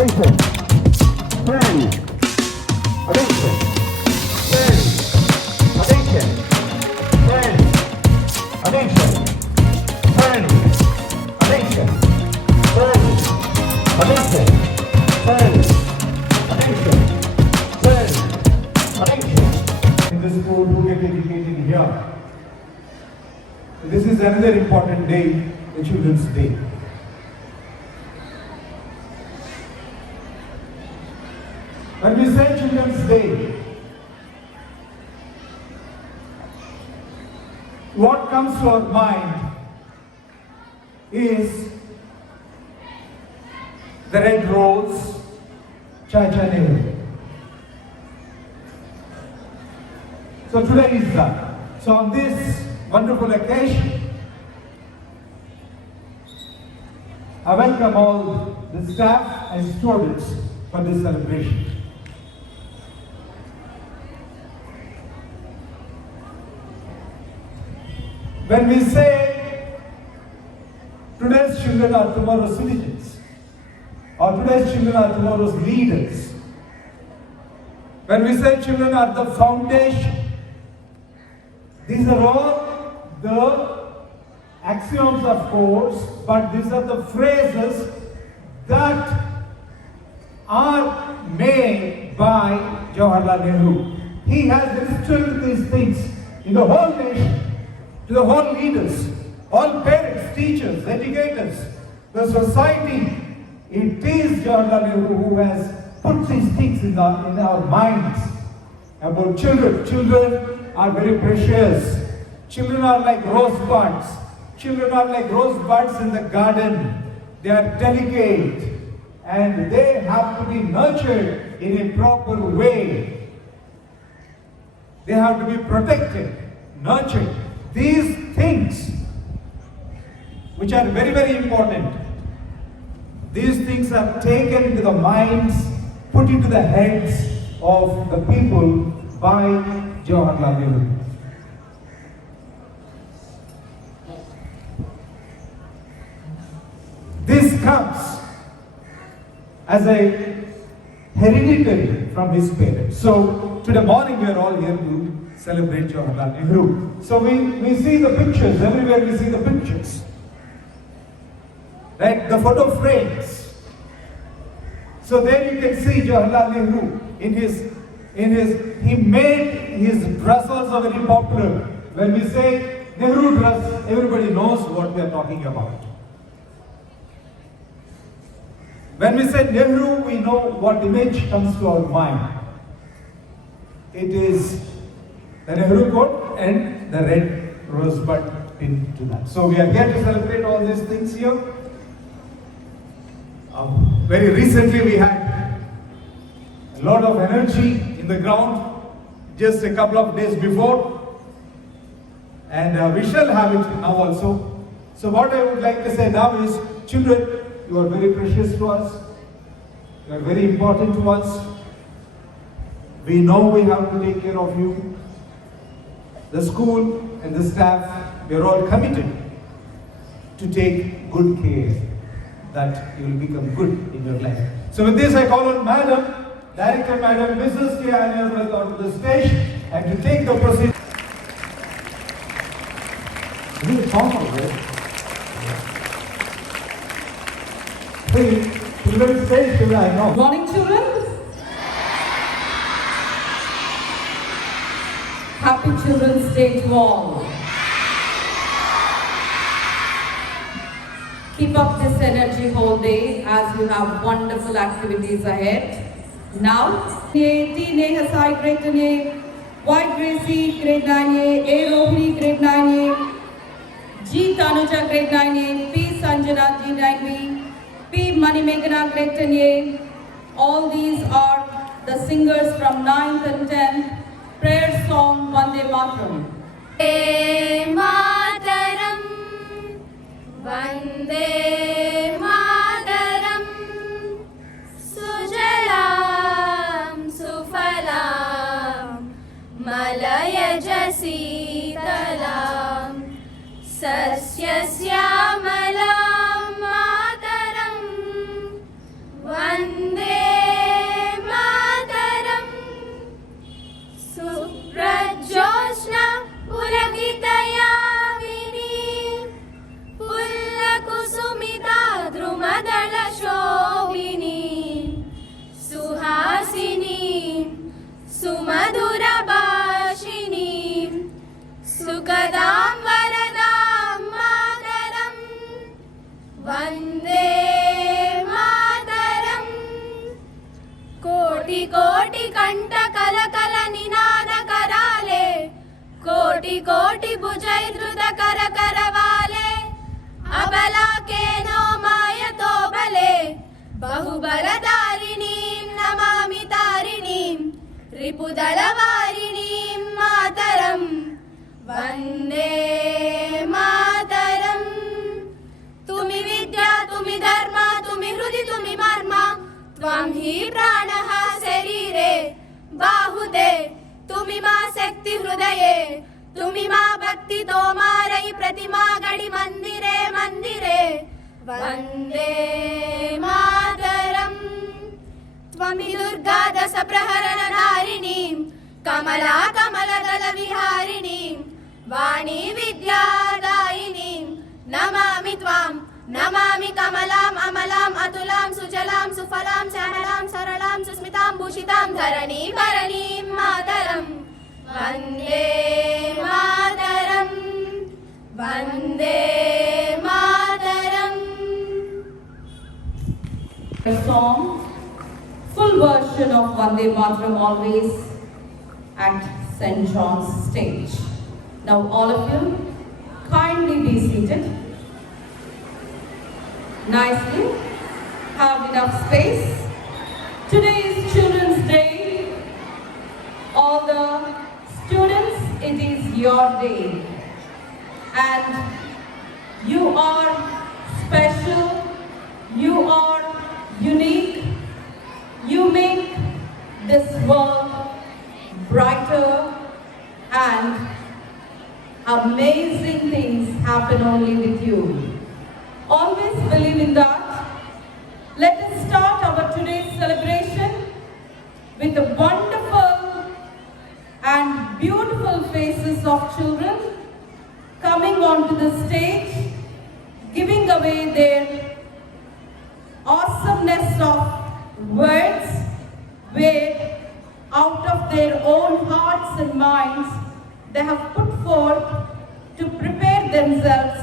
Attention. Turn. Attention. Turn. Attention. Turn. Attention. Turn. Attention. Turn. Attention. Turn. Attention. Turn. Attention. In the school who get educated here. This is another important day, the Children's Day. When we say Children's Day, what comes to our mind is the red rose, Chacha Nehru. So today is that. So on this wonderful occasion, I welcome all the staff and students for this celebration. When we say today's children are tomorrow's citizens, or today's children are tomorrow's leaders, when we say children are the foundation, these are all the axioms, of course, but these are the phrases that are made by Jawaharlal Nehru. He has instilled these things in the whole nation, to the whole leaders, all parents, teachers, educators, the society. It is Jawaharlal Nehru who has put these things in our minds about children. Children are very precious. Children are like rosebuds. Children are like rosebuds in the garden. They are delicate and they have to be nurtured in a proper way. They have to be protected, nurtured. These things, which are very, very important, these things are taken into the minds, put into the heads of the people by Jawaharlal Nehru. This comes as a hereditary from his parents. So today morning we are all here to celebrate Jawaharlal Nehru. So we see the pictures, everywhere we see the pictures. Right, the photo frames. So there you can see Jawaharlal Nehru he made his dress also very popular. When we say Nehru dress, everybody knows what we are talking about. When we say Nehru, we know what image comes to our mind. It is the Nehru coat and the red rosebud pinned to that. So we are here to celebrate all these things here. Very recently we had a lot of energy in the ground just a couple of days before, and we shall have it now also. So what I would like to say now is, children, you are very precious to us. You are very important to us. We know we have to take care of you. The school and the staff, we are all committed to take good care that you will become good in your life. So with this I call on Madam, Director Madam Mrs. K. Anil onto the stage and to take the proceedings. This is formal, right? Please, children stay till I know. Good morning, children. Happy Children's Day to all. Keep up this energy whole day as you have wonderful activities ahead. Now, T. Nehasai grade 10, Y. Gracie grade 9, A. Rohini grade 9, G. Tanuja grade 9, P. Sanjana G 9, P. Manimeghana grade 10. All these are the singers from 9th and 10th. Prayer song Vande Mataram. Vande Mataram, Vande Mataram, Sujalam Sufalam, Malayaj Sitalam, Sasyasyaamalam Mataram, Vande बलाकेनो मायतो बले बहुबलधारिणीं नमामि तारिणीं रिपुदलवारिणीं मातरं वन्दे मातरम् तुमि विद्या तुमि धर्म तुमि हृदि तुमि मर्म त्वं हि प्राणः शरीरे बाहुते तुमि मा शक्ति हृदये तुमि मा भक्ति तोमारै प्रतिमा गणि मंदिरे मंदिरे वन्दे मातरम् त्वमि दुर्गा दश प्रहरण धारिणीं कमला कमलदल विहारिणीं वाणी विद्यादायिनीं नमामि त्वां नमामि कमलाम् अमलाम् अतुलां सुजलां सुफलां श्यामलां सरलां सुस्मितां भूषितां धरणीं भरणीं मातरम् Vande Mataram Vande Mataram. A song, full version of Vande Mataram always at St. John's stage. Now all of you kindly be seated. Nicely, have enough space. Today is Children's Day. All the students, it is your day. And you are special, you are unique, you make this world brighter and amazing things happen only with you. Always believe in that. Let us start our today's celebration with the wonderful and beautiful faces of children coming onto the stage, giving away their awesomeness of words, where out of their own hearts and minds they have put forth to prepare themselves.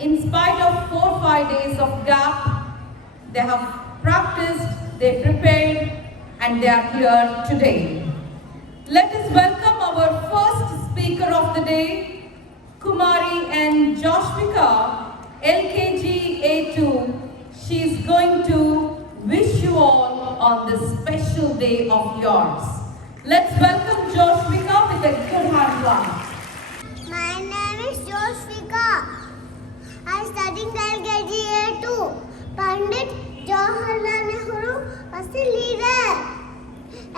In spite of 4-5 days of gap, they have practiced, they prepared, and they are here today. Let us welcome our first speaker of the day, Kumari and Joshvika, LKG A2. She is going to wish you all on this special day of yours. Let's welcome Joshvika with a good hand clap. My name is Joshvika. I study in LKG A2. Pandit Jawaharlal Nehru was the leader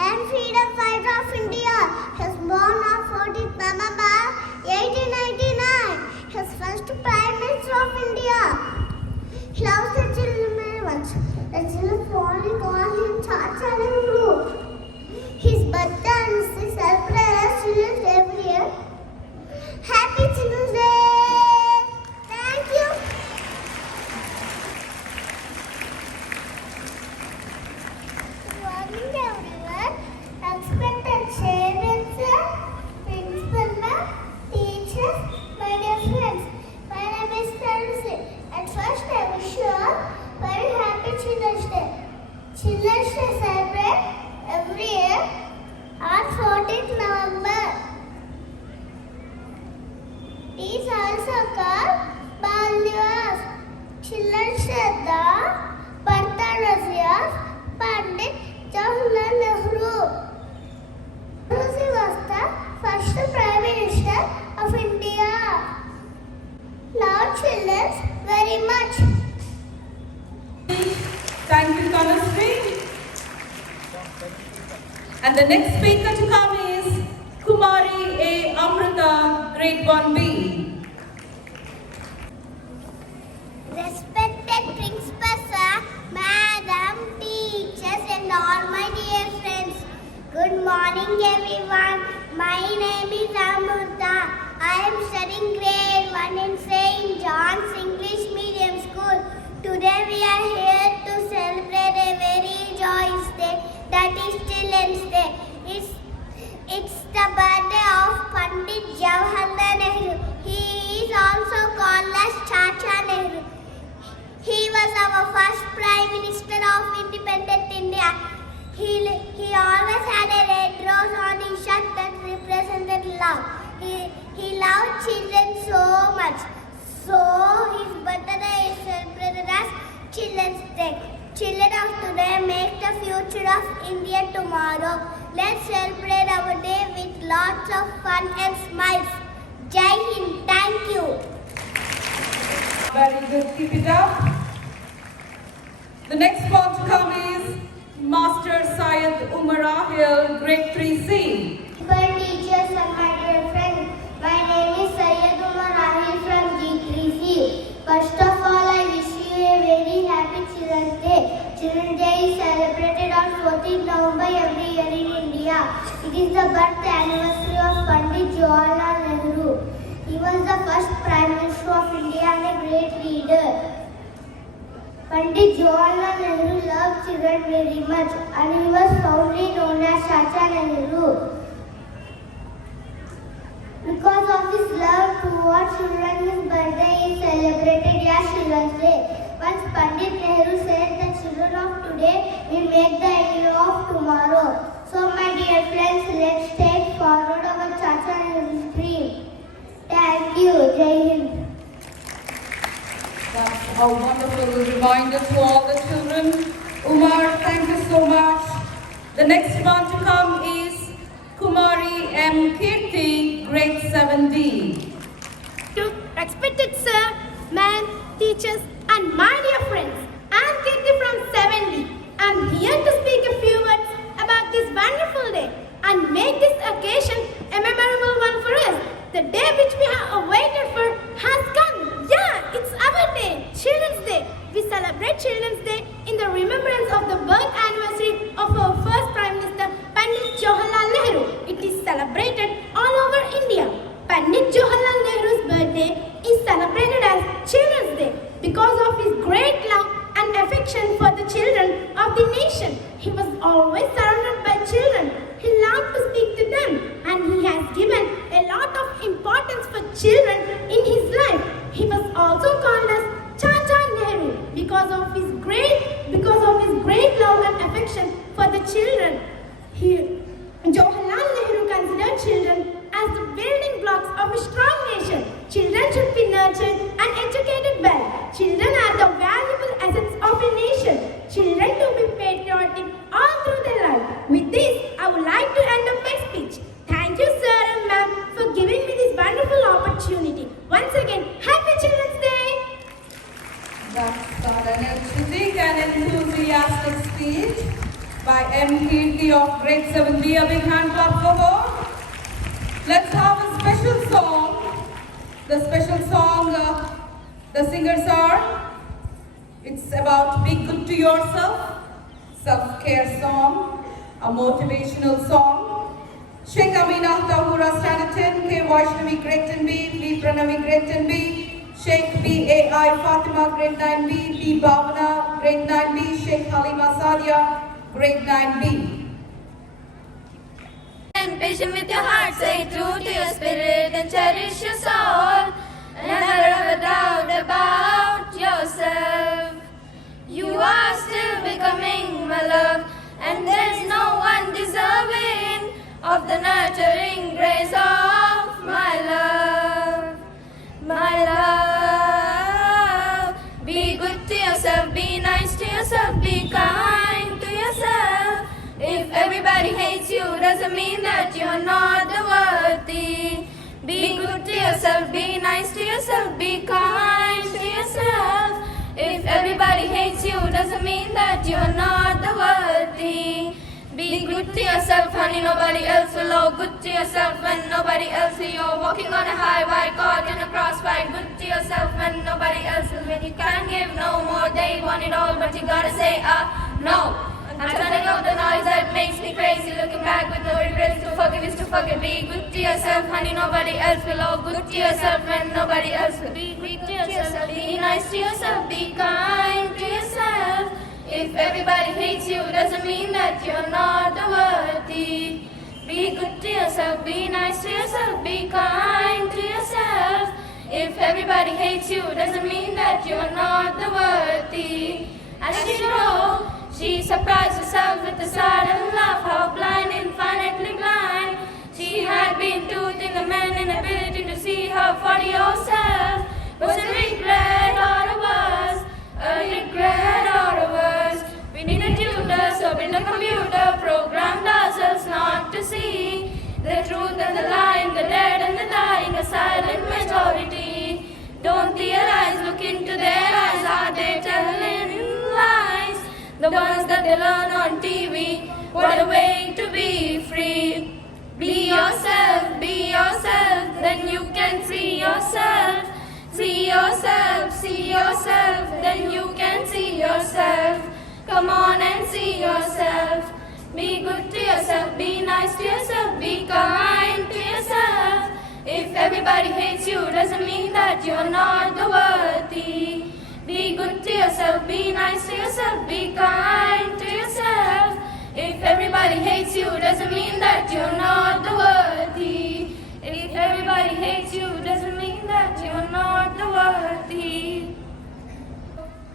and freedom fighter of India. He was born on 14th November 1899. He was first Prime Minister of India. He loves the children very much. The children fondly call him Chacha Nehru. His birthday is celebrated as Children's Day every year. Happy Children's Day! Thank you. Good morning, everyone. Respected parents, principal ma'am, teachers, my dear friends. My name is Tansi. At first, I wish you all very happy Children's Day. Children's Day celebrate every year on 14th November. It is also called Bal Divas. Children's Day the birth anniversary of Pandit Jawaharlal Nehru. Nehru was the first Prime Minister of India. Love children very much. Thank you, Kanasri. And the next speaker to come is Kumari A. Amrita, Grade 1B. Respected Principal Sir, Madam, teachers and all my dear friends. Good morning everyone. My name is Amrita. I am studying grade 1 in St. John's English Medium School. Today we are here to celebrate a very joyous day, that is Children's Day. It's the birthday of Pandit Jawaharlal Nehru. He is also called as Chacha Nehru. He was our first Prime Minister of independent India. He always had a red rose on his shirt that represented love. He loved children so much. So his Children's Day. Children of today make the future of India tomorrow. Let's celebrate our day with lots of fun and smiles. Jai Hind. Thank you. Very good, keep it up. The next one to come is Master Syed Umar Ahil, grade 3C. Dear teachers and my dear friends, my name is Syed Umar Ahil from G3C. First of all, I wish you a very happy Children's Day. Children's Day is celebrated on 14th November every year in India. It is the birth anniversary of Pandit Jawaharlal Nehru. He was the first Prime Minister of India and a great leader. Pandit Jawaharlal Nehru loved children very much and he was fondly known as Chacha Nehru. Because of his love towards children, his birthday is celebrated as Children's Day. Once Pandit Nehru said the children of today will make the India of tomorrow. So my dear friends, let's take forward our Chacha Nehru's dream. Thank you. Jai Hind. That's a wonderful reminder to all the children. Umar, thank you so much. The next one to come is Kumari M. Kirti, grade 7D. To respected sir, ma'am, teachers, and my dear friends, I am Kirti from 7D. I am here to speak a few words about this wonderful day and make this occasion a memorable one for us. The day which we have awaited for has come. Yeah, it's our day, Children's Day. We celebrate Children's Day in the remembrance of the birth anniversary of our first Prime Minister, Pandit Jawaharlal Nehru. It is celebrated all over India. Pandit Jawaharlal Nehru's birthday is celebrated as Children's Day because of his great love and affection for the children of the nation. He was always surrounded by children. He loved to speak to them and he has given a lot of importance for children in his life. He was also called as Chacha Nehru because of his great love and affection for the children. Jawaharlal Nehru considered children as the building blocks of a strong nation. Children should be nurtured and educated well. Children are the valuable assets of a nation. Children to be patriotic all through their life. With this, I would like to end up my speech. Thank you, sir and ma'am, for giving me this wonderful opportunity. Once again, Happy Children's Day! That's an energetic and enthusiastic speech by M. Kirti of grade 7D. A big hand clap for her. Let's have a special song. The special song, the singers are, it's about be good to yourself, self-care song, a motivational song. Sheikh Aminah Tahura Standard 10, K. Vaishnavi grade 10B, B. Pranavi grade 10B, Sheikh B.A.I. Fatima grade 9B, B. Bhavana grade 9B, Sheikh Halima Sadia grade 9B. And patient with your heart, stay true to your spirit and cherish your soul. Never ever doubt about yourself. You are still becoming my love, and there's no one deserving of the nurturing grace of my love. My love. Be good to yourself, be nice to yourself, be kind to yourself. If everybody hates you, doesn't mean that you're not the worthy. Be good to yourself, be nice to yourself, be kind to yourself. If everybody hates you, doesn't mean that you're not the worthy. Be good to yourself, honey, nobody else will. Oh, good to yourself when nobody else will. You're walking on a highway, caught in a crossfire. Good to yourself when nobody else will. When you can't give no more, they want it all, but you gotta say, no. I'm turning off the noise that makes me crazy. Looking back with no regrets. To forgive is to forget. Be good to yourself, honey, nobody else will. Oh, good to yourself when nobody else will. Be good to yourself, be nice to yourself, be kind to yourself. If everybody hates you, doesn't mean that you're not the worthy. Be good to yourself, be nice to yourself, be kind to yourself. If everybody hates you, doesn't mean that you're not the worthy. As she drove, she surprised herself with a sudden laugh. How blind, infinitely blind. She had been tooting the man inability to see her for yourself. Was a regret or it was a regret? a silent majority. Don't theorize, look into their eyes. Are they telling lies? The ones that they learn on TV. What a way to be free. Be yourself, then you can free yourself. Free yourself, see yourself, then you can see yourself. Come on and see yourself. Be good to yourself, be nice to yourself, be kind to yourself. If everybody hates you, doesn't mean that you're not the worthy. Be good to yourself, be nice to yourself, be kind to yourself. If everybody hates you, doesn't mean that you're not the worthy. If everybody hates you, doesn't mean that you're not the worthy.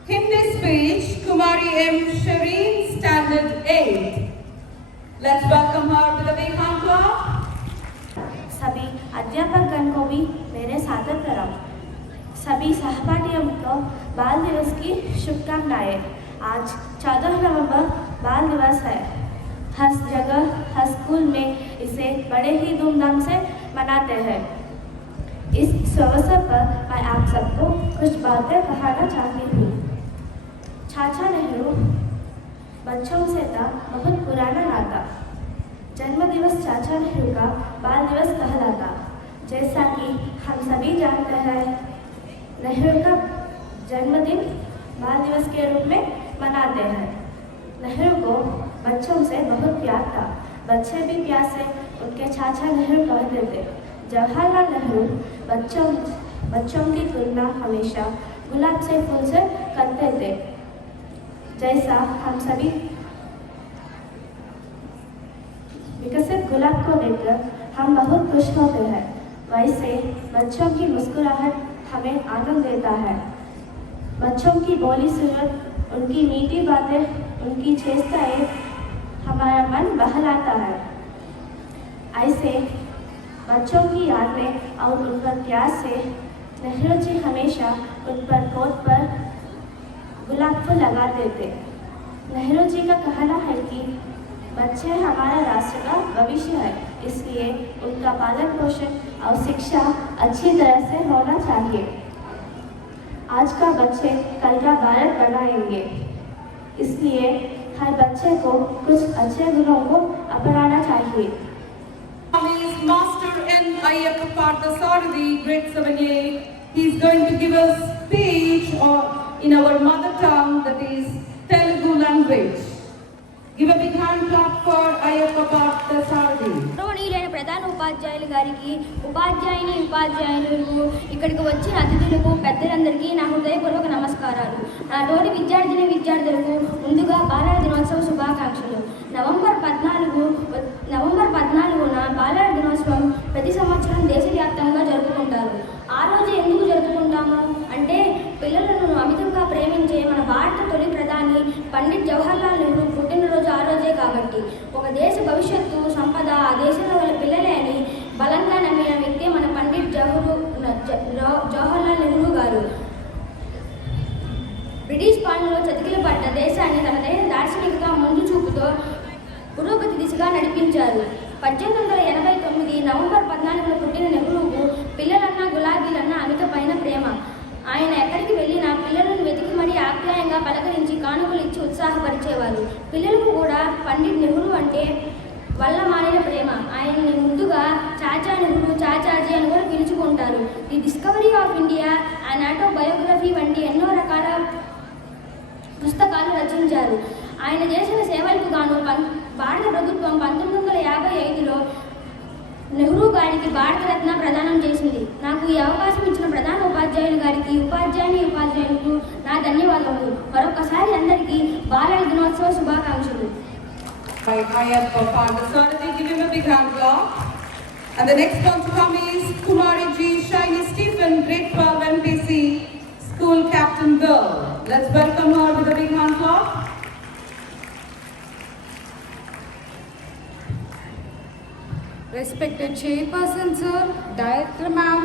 Hindi speech, Kumari M. Shireen, Standard 8. Let's welcome her with a big hand clap. सभी अध्यापकगण को भी मेरे सादर प्रणाम। सभी सहपाठियों को बाल दिवस की शुभकामनाएं। आज 14 नवंबर बाल दिवस है। हर जगह हर स्कूल में इसे बड़े ही धूमधाम से मनाते हैं। इस अवसर पर मैं आप सबको कुछ बातें कहना चाहती हूँ। चाचा नेहरू बच्चों से था बहुत पुराना नाता। जन्मदिवस चाचा नेहरू का बाल दिवस कहलाता। जैसा कि हम सभी जानते हैं, नेहरू का जन्मदिन बाल दिवस के रूप में मनाते हैं। नेहरू को बच्चों से बहुत प्यार था। बच्चे भी प्यार से उनके चाचा नेहरू कहते थे। जवाहरलाल नेहरू बच्चों की तुलना हमेशा गुलाब से फूल से करते थे। जैसा हम सभी विकसित गुलाब को देखकर हम बहुत खुश होते हैं, वैसे बच्चों की मुस्कुराहट हमें आनंद देता है। बच्चों की बोली सूरत, उनकी मीठी बातें, उनकी चेष्टाएं हमारा मन बहलाता है। ऐसे बच्चों की याद में और उन पर प्यार से नेहरू जी हमेशा उन पर कोट पर गुलाब फूल लगाते थे। नेहरू जी का कहना है कि बच्चे हमारा राष्ट्र का भविष्य है, इसलिए उनका पालन पोषण और शिक्षा अच्छी तरह से होना चाहिए। आज का बच्चे कल का भारत बनाएंगे, इसलिए हर बच्चे को कुछ अच्छे गुणों को अपनाना चाहिए। Master N. Ayyappa Parthasarathy, grade 7A. He is going to give us speech in our mother tongue, that is Telugu language. Give a big hand clap for Ayyappa Parthasarathy. గౌరవనీయులైన ప్రధాన ఉపాధ్యాయులు గారికి, ఉపాధ్యాయులకు, ఇక్కడికి వచ్చిన అతిథులకు, పెద్దలందరికీ నా హృదయపూర్వక నమస్కారాలు. నా తోటి విద్యార్థులకు ముందుగా బాలల దినోత్సవ శుభాకాంక్షలు. నవంబర్ 14న బాలల దినోత్సవం ప్రతి సంవత్సరం దేశవ్యాప్తంగా జరుపుకుంటారు. ఆ రోజు ఎందుకు జరుపుకుంటాము అంటే, పిల్లలను అమితంగా ప్రేమించే మన భారత తొలి ప్రధాని పండిట్ జవహర్లాల్ నెహ్రూ పుట్టినరోజు ఆ రోజే కాబట్టి. ఒక దేశ భవిష్యత్తు సంపద ఆ దేశంలో గల పిల్లలే అని బలంగా నమ్మిన వ్యక్తి మన పండిట్ జవహర్లాల్ నెహ్రూ గారు. బ్రిటిష్ పాలనలో చతికిల పడ్డ దేశాన్ని తమ దార్శనికత ముందు చూపుతో పురోగతి దిశగా నడిపించారు. 1889 నవంబర్ 14న పుట్టిన నెహ్రూకు పిల్లలన్నా గులాబీలన్నా అమితమైన ప్రేమ. ఆయన ఎక్కడికి వెళ్ళినా పిల్లలను వెతికి మరీ ఆప్యాయంగా పలకరించి కానుకలు ఇచ్చి ఉత్సాహపరిచేవారు. పిల్లలకు కూడా పండిట్ నెహ్రూ అంటే వల్ల మారిన ప్రేమ. ఆయన్ని ముందుగా చాచా నెహ్రూ, చాచాజీ అని కూడా పిలుచుకుంటారు. The discovery of India, and autobiography వంటి ఎన్నో రకాల పుస్తకాలు రచించారు. ఆయన చేసిన సేవలకు గాను భారత ప్రభుత్వం 1955లో నెహ్రూ గారికి భారతరత్న ప్రదానం చేసింది. నాకు ఈ అవకాశం ఇచ్చిన ప్రధాన ఉపాధ్యాయులు గారికి, ఉపాధ్యాయులకు నా ధన్యవాదములు. మరొకసారి అందరికీ బాలల దినోత్సవ శుభాకాంక్షలు. By Ayyappa Parthasarathy, give him a big hand clap. And the next one to come is Kumari G. Shiny Stephen, grade 12 MPC, school captain girl. Let's welcome her with a big hand clap. Respected Chairperson Sir, Director Ma'am,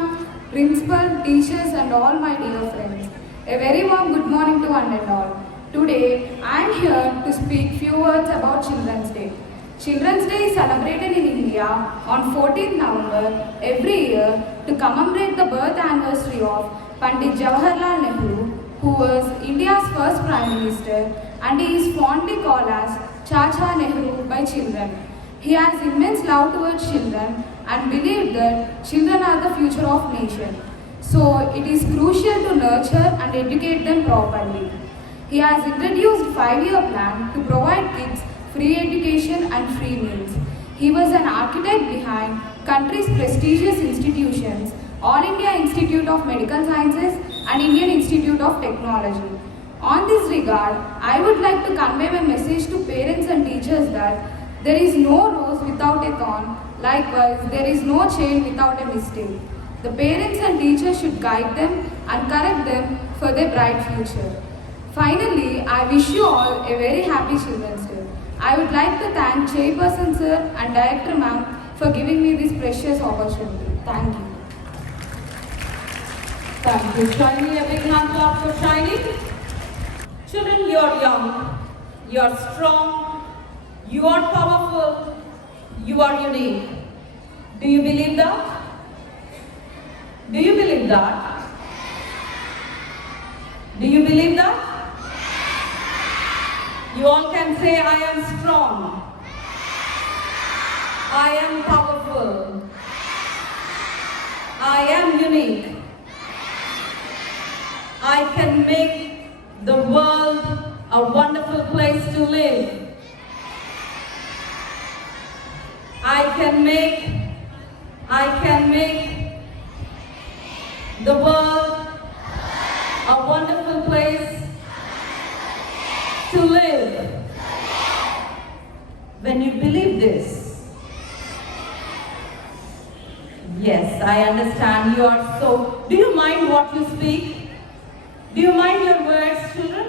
Principal, teachers and all my dear friends. A very warm good morning to one and all. Today I am here to speak few words about Children's Day. Children's Day is celebrated in India on 14th November every year to commemorate the birth anniversary of Pandit Jawaharlal Nehru, who was India's first Prime Minister, and he is fondly called as Chacha Nehru by children. He has immense love towards children and believed that children are the future of nation. So it is crucial to nurture and educate them properly. He has introduced a 5-year plan to provide kids free education and free meals. He was an architect behind country's prestigious institutions, All India Institute of Medical Sciences and Indian Institute of Technology. On this regard, I would like to convey my message to parents and teachers that there is no rose without a thorn. Likewise, there is no chain without a mistake. The parents and teachers should guide them and correct them for their bright future. Finally, I wish you all a very happy Children's Day. I would like to thank Chairperson Sir and Director Ma'am for giving me this precious opportunity. Thank you. Thank you, Shiny. A big hand clap for Shiny. Children, you are young, you are strong, you are powerful, you are unique. Do you believe that? Do you believe that? Do you believe that? You all can say, I am strong. I am powerful. I am unique. I can make the world a wonderful place to live. I can make the world a wonderful place to live. When you believe this, yes, I understand you are so. Do you mind what you speak? Do you mind your words, children?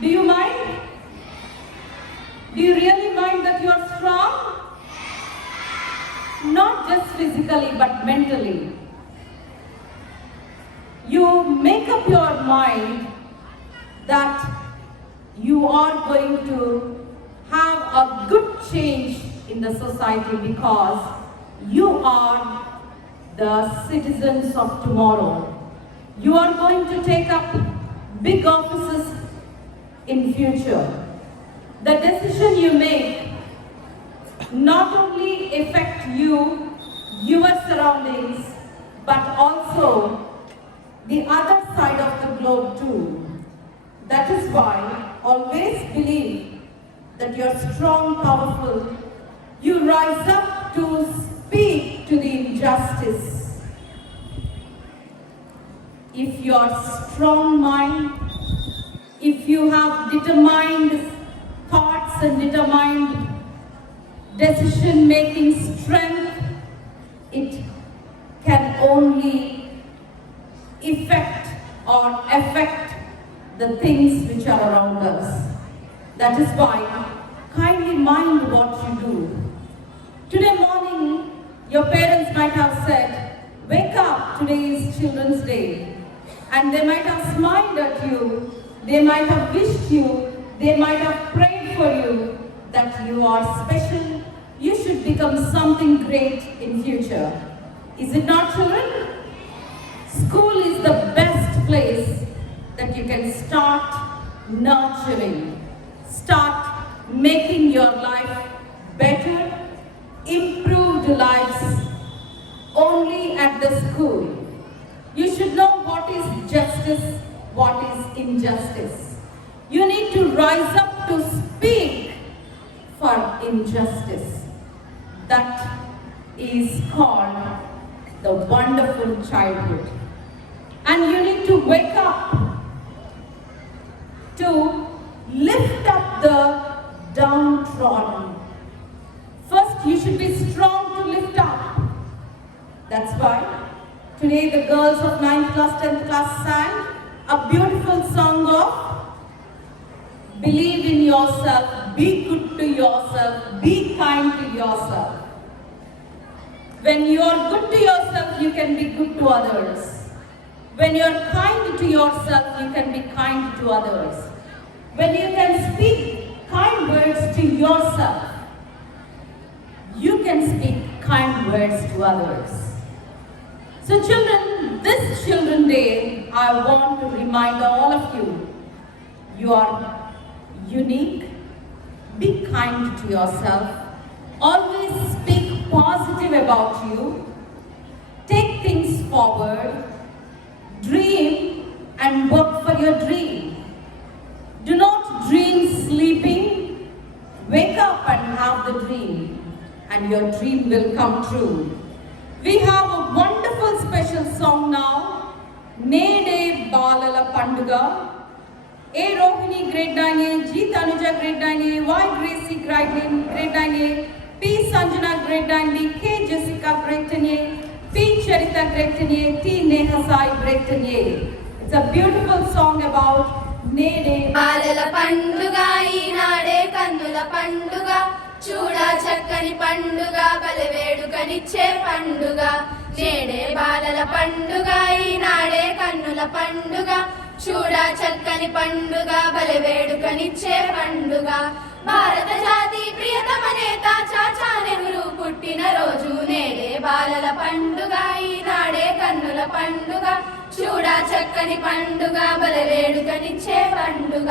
Do you mind? Do you really mind that you are strong? Not just physically, but mentally. You make up your mind that you are going to have a good change in the society because you are the citizens of tomorrow. You are going to take up big offices in future. The decision you make not only affect you, your surroundings, but also the other side of the globe too. That is why always believe that you are strong, powerful. You rise up to speak to the injustice. If you are strong mind, if you have determined thoughts and determined decision-making strength, it can only affect the things which are around us. That is why kindly mind what you do. Today morning, your parents might have said, wake up, today is Children's Day. And they might have smiled at you, they might have wished you, they might have prayed for you that you are special, you should become something great in future. Is it not, children? School is the best place that you can start nurturing, start making your life better, improved lives only at the school. You should know what is justice, what is injustice. You need to rise up to speak for injustice. That is called the wonderful childhood. And you need to wake up to lift up the downtrodden. First, you should be strong to lift up. That's why today the girls of 9th class, 10th class sang a beautiful song of believe in yourself, be good to yourself, be kind to yourself. When you are good to yourself, you can be good to others. When you are kind to yourself, you can be kind to others. When you can speak kind words to yourself, you can speak kind words to others. So children, this Children's Day, I want to remind all of you, you are unique, be kind to yourself, always speak positive about you, take things forward, dream and work for your dream. Do not dream sleeping, wake up and have the dream, and your dream will come true. We have a wonderful special song now, Nede Balala Panduga. A Rohini grade 9A, G Tanuja grade 9A, Y Gracie grade 9A, P Sanjana grade 9B, K Jessica grade 10A, P Charita grade 10A, T Neha Sai grade 10A. It's a beautiful song about Nede బాలల పండుగ ఈనాడే కన్నుల పండుగ చూడా చక్కని పండుగ బలవేడుకనిచ్చే పండుగ నేడే బాలల పండుగ ఈనాడే కన్నుల పండుగ చూడా చక్కని పండుగ బలవేడుకనిచ్చే పండుగ భారత జాతి ప్రియతమ నేత చాచా నెహ్రూ పుట్టిన రోజు నేడే బాలల పండుగ ఈనాడే కన్నుల పండుగ చూడా చక్కని పండుగ బలవేడుకనిచ్చే పండుగ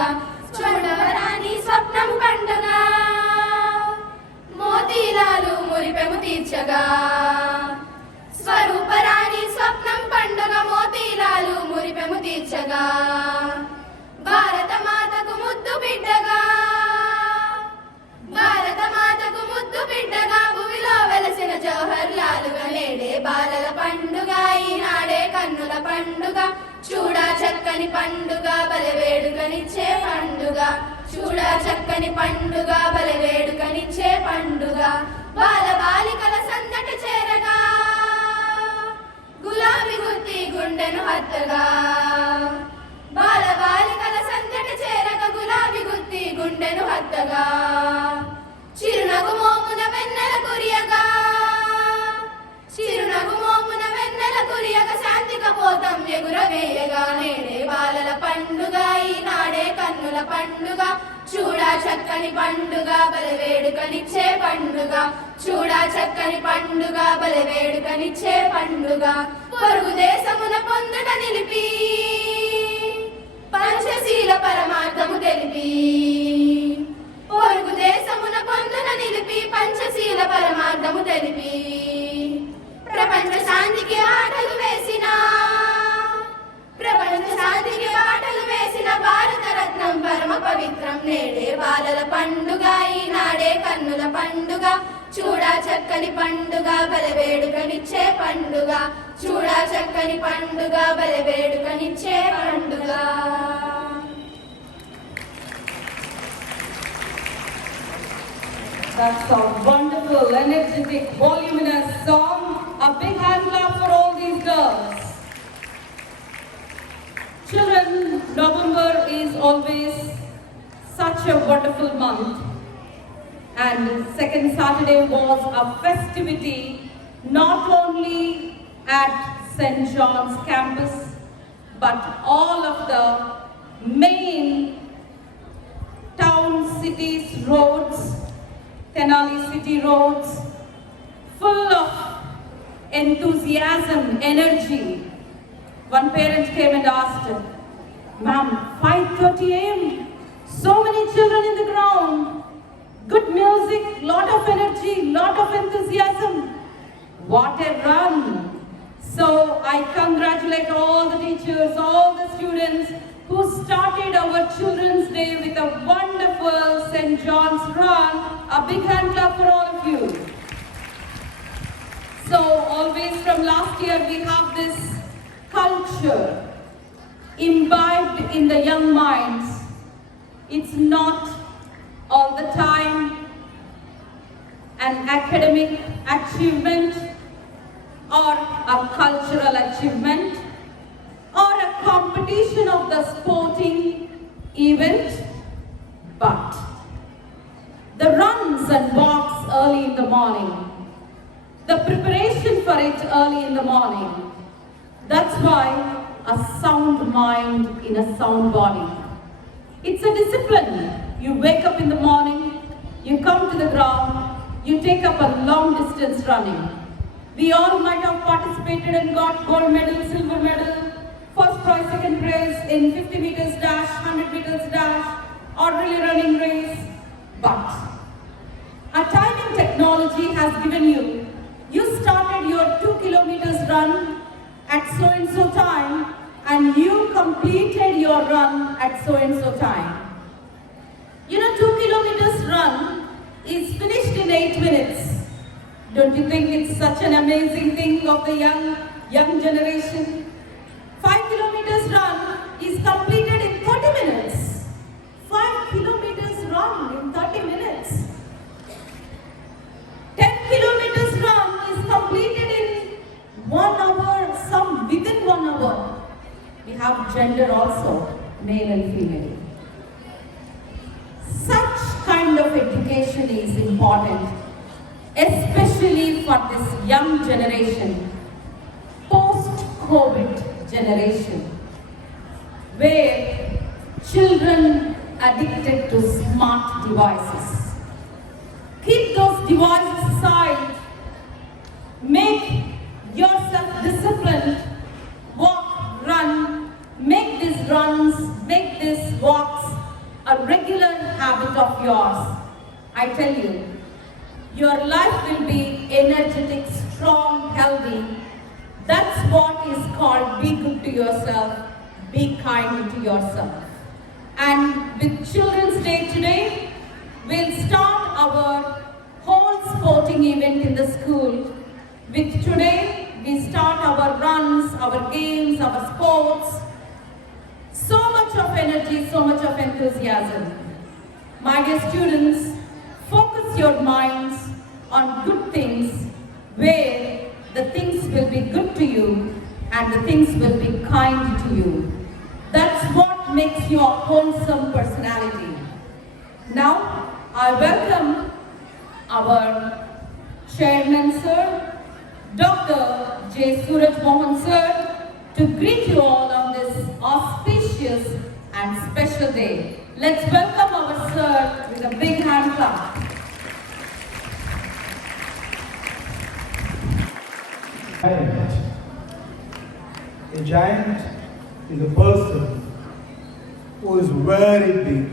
చూడవరాని స్వప్నం పండుగ మోతీలాలు మురిపెము తీర్చగా స్వరూపరాణి స్వప్నం పండుగ మోతీలాలు మురిపెము తీర్చగా భారత మాతకు ముద్దు బిడ్డగా భారత మాతకు ముద్దు బిడ్డగా భూమిలో వెలసిన జవహర్ లాలుగా నేడే బాలల పండుగ ఈనాడే కన్నుల పండుగ చూడా చక్కని పండుగ బలవేడుకనిచ్చే పండుగ చూడా చక్కని పండుగ బలవేడుకనిచ్చే పండుగ బాల బాలికల సందట చేరగా గులాబీ గుత్తి గుండెను హత్తగా బాల బాలికల సందట చేరగ గులాబీ గుత్తి గుండెను హత్తగా చిరునగు మోమున వెన్నెల కురియగా చిరునగు మోమున వెన్నెల కురియగా శాంతి కపోతం ఎగురవేయగా నేడే బాలల పండుగ ఈనాడే కన్నుల పండుగ చూడా చక్కని పండుగ బలవేడుకనిచ్చే పండుగ చూడా చక్కని పండుగ బలవేడుకనిచ్చే పండుగ పొరుగు దేశమున పొందుట నిలిపి పంచశీల పరమార్థము తెలిపి పొరుగు దేశమున పొందున నిలిపి పంచశీల పరమార్థము తెలిపి ప్రపంచ శాంతికి ఆటలు వేసిన ప్రపంచ శాంతికి ఆటలు వేసిన భారత రత్నం పరమ పవిత్రం నేడే బాలల పండుగ ఈనాడే కన్నుల పండుగ చూడా చక్కని పండుగ బలవేడుకనిచ్చే పండుగ చూడా చక్కని పండుగ బలవేడుకనిచ్చే పండుగ That's a wonderful, energetic, voluminous song. A big hand clap for all these girls. Children, November is always such a wonderful month. And second Saturday was a festivity not only at St. John's campus, but all of the main town, cities, roads, Tenali city roads, full of enthusiasm, energy. One parent came and asked, "Ma'am, 5:30 a.m., so many children in the ground, good music, lot of energy, lot of enthusiasm. What a run!" So I congratulate all the teachers, all the students who started our Children's Day with a wonderful St. John's run. A big hand clap for all of you. So always from last year we have this culture imbibed in the young minds. It's not all the time an academic achievement or a cultural achievement or a competition of the sporting event, but the runs and walks early in the morning, the preparation for it early in the morning. That's why a sound mind in a sound body. It's a discipline. You wake up in the morning, you come to the ground, you take up a long distance running. We all might have participated and got gold medal, silver medal, first prize, second prize in 50 meters dash, 100 meters dash, or relay running race. But a timing technology has given you, you started your 2 kilometers run at so and so time, and you completed your run at so and so time. You know, 2 kilometers run is finished in 8 minutes. Don't you think it's such an amazing thing of the young generation? 5 kilometers run is completed in 30 minutes. 5 kilometers run in 30 minutes. 10 kilometers run is completed in 1 hour, some within 1 hour. We have gender also, male and female. Such kind of education is important, especially for this young generation, post-COVID generation, where children addicted to smart devices. Keep those devices aside, make yourself disciplined, walk, run, make these runs, make these walks a regular habit of yours. I tell you, your life will be energetic, strong, healthy. That's what is called be good to yourself, be kind to yourself. And with Children's Day today, we'll start our whole sporting event in the school. With today, we start our runs, our games, our sports. So much of energy, so much of enthusiasm. My dear students, focus your minds on good things, where the things will be good to you and the things will be kind to you. That's what makes you a wholesome personality. Now, I welcome our chairman, sir, Dr. J. Suraj Mohan, sir, to greet you all on this auspicious and special day. Let's welcome our sir with a big hand clap. A giant is a person who is very big,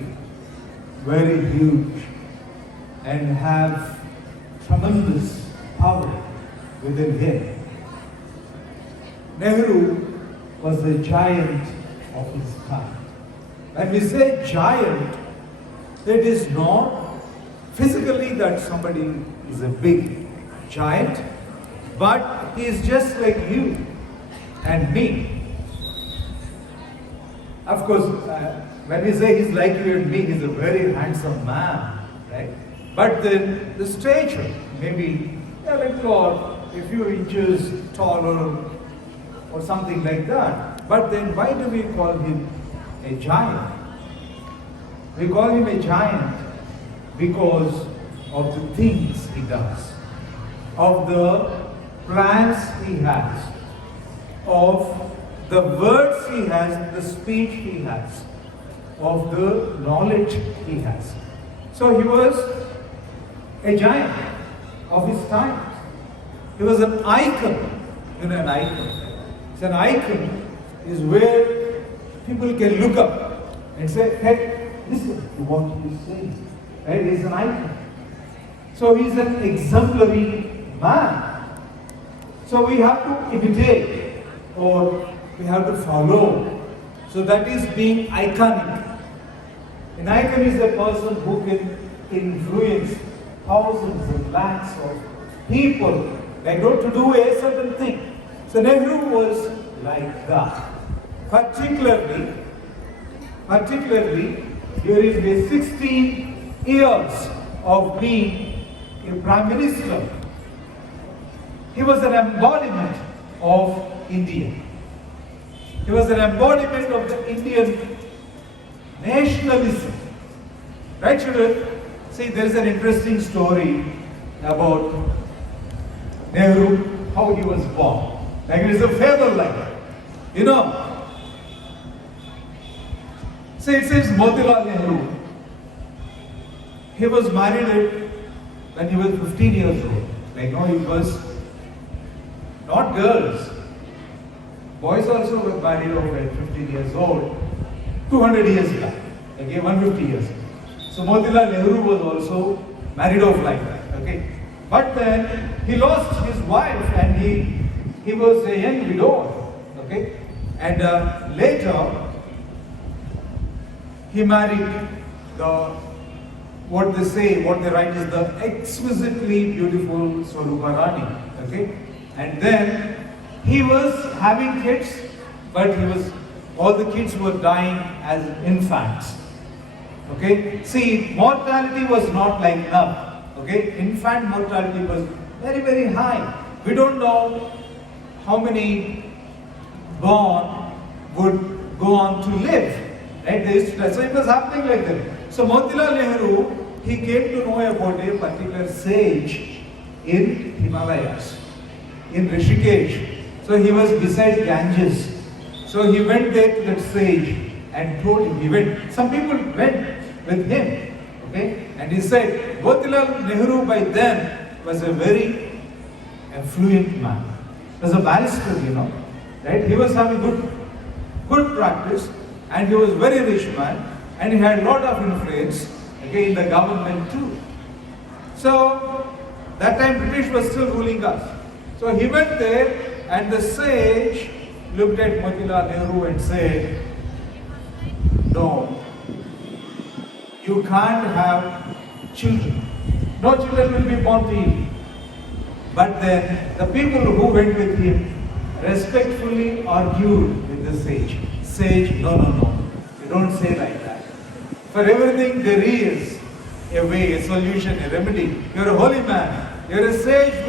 very huge, and have tremendous power within him. Nehru was a giant of his time. When we say giant, it is not physically that somebody is a big giant, but he is just like you and me. Of course, when we say he's like you and me, he's a very handsome man, right? But then the stature, maybe a little or a few inches taller or something like that. But then why do we call him a giant? We call him a giant because of the things he does, of the plans he has, of the words he has, the speech he has, of the knowledge he has. So he was a giant of his time. He was an icon. You know, an icon. It's an icon is where people can look up and say, hey, listen to what he's saying. Right? He's an icon. So he's an exemplary man. So we have to imitate or we have to follow. So that is being iconic. An icon is a person who can influence thousands and lakhs of people like to do a certain thing. So Nehru was like that. Particularly during the 16 years of being a prime minister, he was an embodiment of India. He was an embodiment of the Indian nationalism. Right, children? See, there is an interesting story about Nehru, how he was born. Like it is a fable like that. You know, see, it says Motilal Nehru. He was married at when he was 15 years old. Like, no, he was not girls. Boys also were married over at 15 years old, 200 years back, okay, 150 years. So Motilal Nehru was also married off like that, okay. But then he lost his wife and he was a young widower, okay. And later he married what they write is the exquisitely beautiful Swarupa Rani, okay. And then he was having kids, but all the kids were dying as infants. Okay, see, mortality was not like now. Okay, infant mortality was very, very high. We don't know how many born would go on to live. Right? So it was happening like that. So Motilal Nehru, he came to know about a particular sage in Himalayas, in Rishikesh. So he was beside Ganges. So he went there to that sage and told him, some people went with him, okay? And he said, Motilal Nehru by then was a very affluent man. He was a barrister, right? He was having good practice and he was a very rich man and he had a lot of influence, okay, in the government too. So, that time British was still ruling us. So he went there and the sage looked at Motilal Nehru and said, no, you can't have children. No children will be born to you. But then the people who went with him respectfully argued with the sage. Sage, no, you don't say like that. For everything there is a way, a solution, a remedy. You're a holy man. You're a sage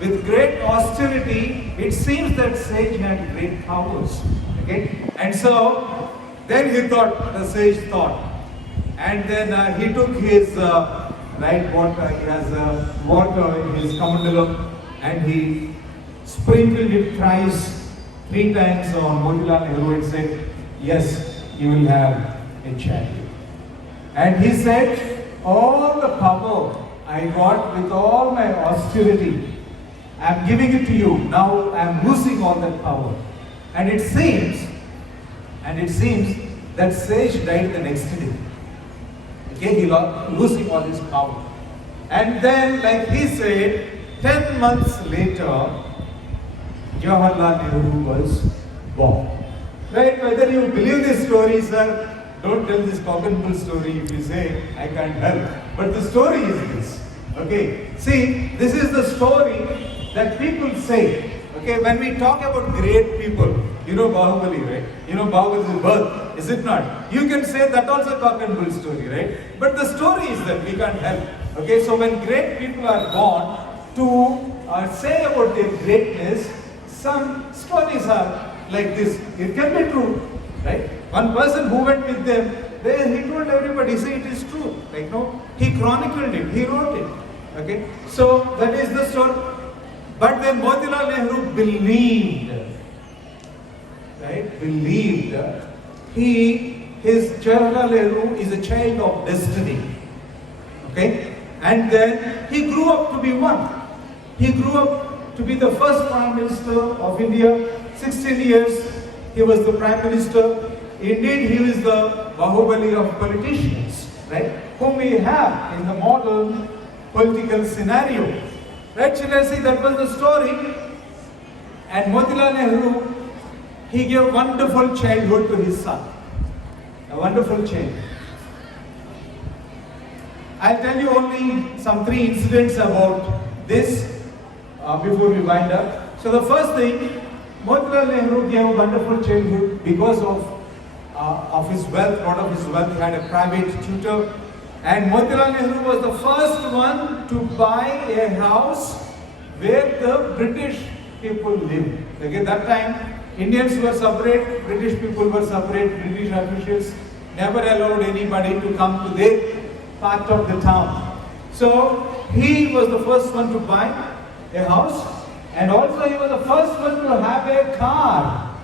with great austerity. It seems that sage had great powers. Okay? And so, then the sage thought. And then he took his water, he has water in his kamandalam and he sprinkled it three times on Motilal Nehru and said, yes, you will have a child. And he said, all the power I got with all my austerity, I am giving it to you. Now I am losing all that power. And it seems that sage died the next day. Okay, he lost losing all his power. And then, like he said, 10 months later, Jawaharlal Nehru was born. Right? Whether you believe this story, sir, don't tell this cock and bull story if you say, I can't help. But the story is this. Okay? See, this is the story that people say. Okay, when we talk about great people, you know Bahubali, right? You know Bahubali's birth, is it not? You can say that also cock and bull story, right? But the story is that we can't help. Okay, so when great people are born, to say about their greatness, some stories are like this. It can be true, right? One person who went with them, he told everybody, say it is true. Like, no, he chronicled it, he wrote it. Okay, so that is the story. But then Motilal Nehru believed, right? Believed his Jawaharlal Nehru is a child of destiny. Okay? And then he grew up to be one. He grew up to be the first Prime Minister of India. 16 years he was the Prime Minister. Indeed, he is the Bahubali of politicians, right? Whom we have in the modern political scenario. Right, children, see, that was the story. And Motilal Nehru, he gave wonderful childhood to his son. A wonderful child. I'll tell you only some 3 incidents about this before we wind up. So the first thing, Motilal Nehru gave a wonderful childhood because of his wealth, lot of his wealth. He had a private tutor. And Motilal Nehru was the first one to buy a house where the British people lived. Okay, that time Indians were separate, British people were separate, British officials never allowed anybody to come to their part of the town. So he was the first one to buy a house, and also he was the first one to have a car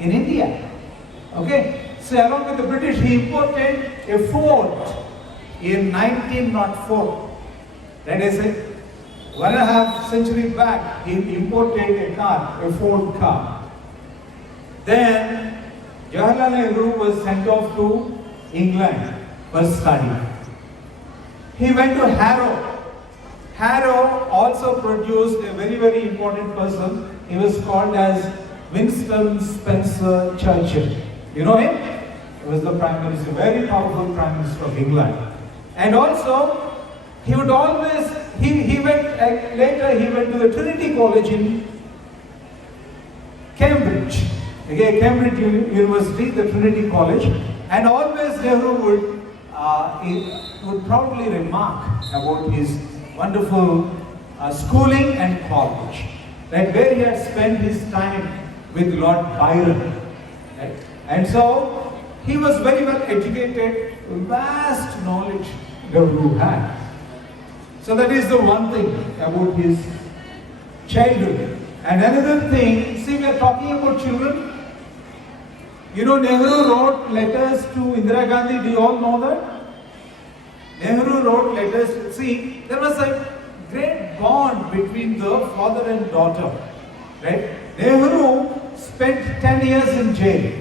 in India. Okay, so along with the British, he imported a Ford in 1904. Then I said, 1.5 century back, he imported a car, a Ford car. Then Jawaharlal Nehru was sent off to England for study. He went to Harrow. Harrow also produced a very, very important person. He was called as Winston Spencer Churchill. You know him? He was the Prime Minister, very powerful Prime Minister of England. And also, he would always, he went, later he went to the Trinity College in Cambridge. Okay, Cambridge University, the Trinity College. And always Nehru would proudly remark about his wonderful schooling and college. Right, where he had spent his time with Lord Byron. Right? And so, he was very well educated, vast knowledge Nehru had. So that is the one thing about his childhood. And another thing, see, we are talking about children. You know, Nehru wrote letters to Indira Gandhi. Do you all know that? Nehru wrote letters. See, there was a great bond between the father and daughter. Right? Nehru spent 10 years in jail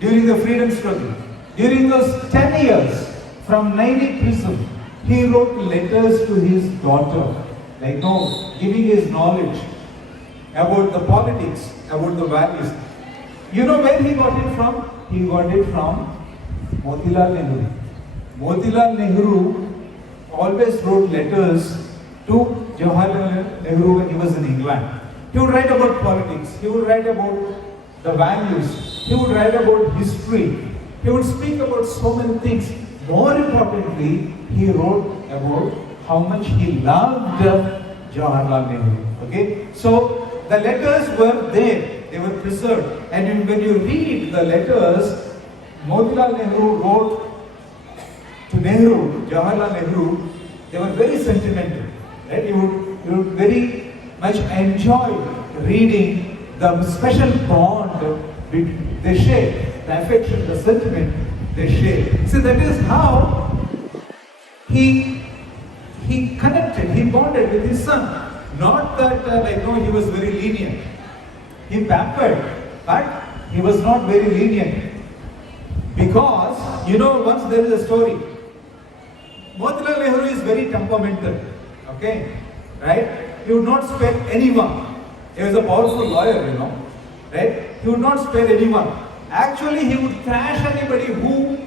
during the freedom struggle. During those 10 years, from Naini prison, he wrote letters to his daughter, like giving his knowledge about the politics, about the values. You know where he got it from? He got it from Motilal Nehru. Motilal Nehru always wrote letters to Jawaharlal Nehru when he was in England. He would write about politics, he would write about the values, he would write about history, he would speak about so many things. More importantly, he wrote about how much he loved Jawaharlal Nehru. Okay? So, the letters were there, they were preserved. And when you read the letters, Motilal Nehru wrote to Nehru, Jawaharlal Nehru, they were very sentimental. Right? You would very much enjoy reading the special bond they share, the affection, the sentiment they share. See, that is how he connected, he bonded with his son. Not that he was very lenient. He pampered, but he was not very lenient. Because, once there is a story, Motilal Nehru is very temperamental. Okay? Right? He would not spare anyone. He was a powerful lawyer, right? He would not spare anyone. Actually, he would thrash anybody who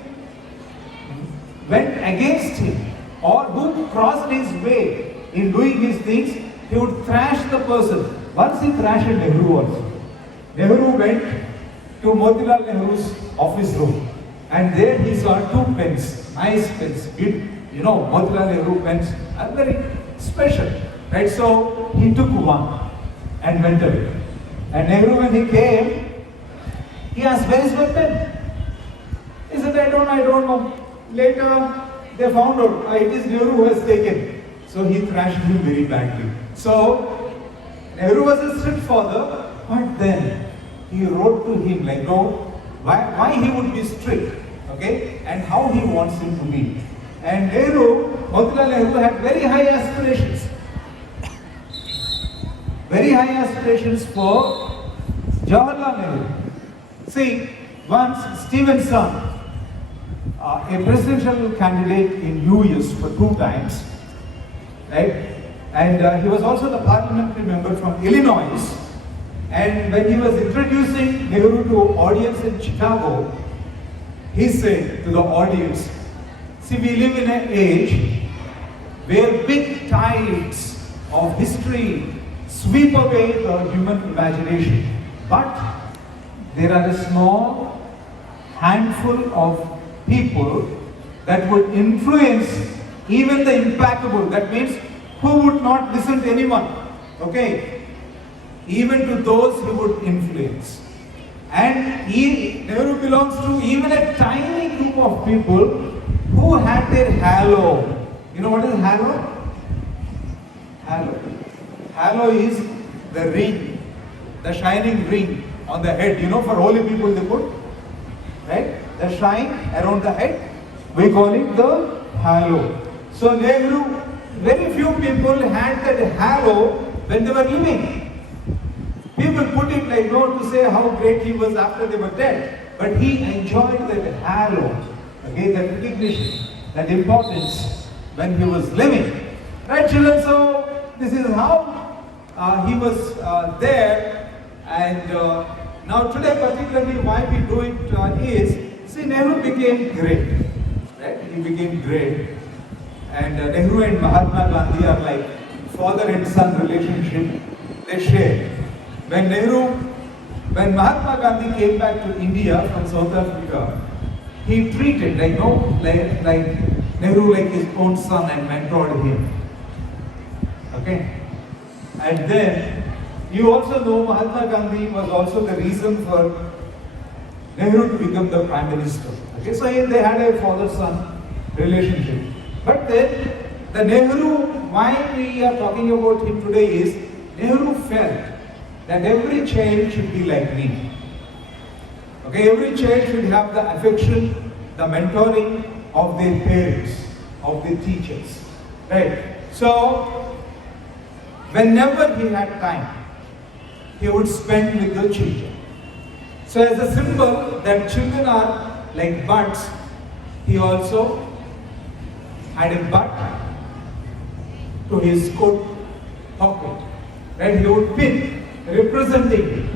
went against him or who crossed his way in doing his things. He would thrash the person. Once he thrashed Nehru also. Nehru went to Motilal Nehru's office room, and there he saw 2 pens, nice pens, Motilal Nehru pens are very special. Right? So he took one and went away. And Nehru, when he came, he asked, "Where is my pen?" He said, I don't know. Later, they found out, it is Nehru who has taken. So he thrashed him very badly. So, Nehru was a strict father, but then he wrote to him why he would be strict, okay, and how he wants him to be. And Motilal Nehru had very high aspirations. Very high aspirations for Jawaharlal Nehru. See, once Stevenson, a presidential candidate in US for 2 times, right? And he was also the parliamentary member from Illinois. And when he was introducing Nehru to audience in Chicago, he said to the audience, see, we live in an age where big tides of history sweep away the human imagination. But there are a small handful of people that would influence even the implacable. That means who would not listen to anyone. Okay? Even to those who would influence. And Nehru belongs to even a tiny group of people who had their halo. You know what is halo? Halo. Halo is the ring, the shining ring on the head. For holy people they put, right? The shine around the head, we call it the halo. So Nehru very few people had that halo when they were living. People put it like no to say how great he was after they were dead, but he enjoyed that halo, okay, that recognition, that importance when he was living. Right, children? So this is how he was there, and now today particularly why we do it is, see, Nehru became great, right? He became great, and Nehru and Mahatma Gandhi are like father and son relationship they share. When Mahatma Gandhi came back to India from South Africa, he treated like Nehru like his own son and mentored him. Okay? And then you also know Mahatma Gandhi was also the reason for Nehru to become the Prime Minister. Okay, so they had a father-son relationship. But then the Nehru, why we are talking about him today is, Nehru felt that every child should be like me. Okay, every child should have the affection, the mentoring of their parents, of their teachers. Right? So, whenever he had time, he would spend with the children. So as a symbol that children are like buds, he also had a bud to his coat pocket. Right? He would pin, representing it.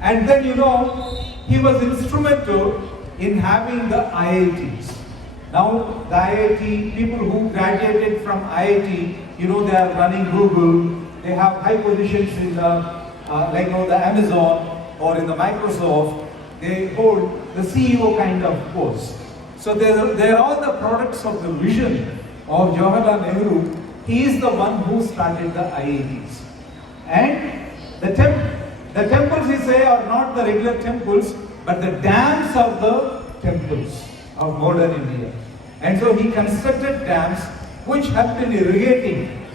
And then he was instrumental in having the IITs. Now the IIT, people who graduated from IIT, they are running Google, they have high positions in the Amazon or in the Microsoft, they hold the CEO kind of post. So they're all the products of the vision of Jawaharlal Nehru. He is the one who started the IITs. And the temples, he say, are not the regular temples, but the dams of the temples of modern India. And so he constructed dams which have been irrigating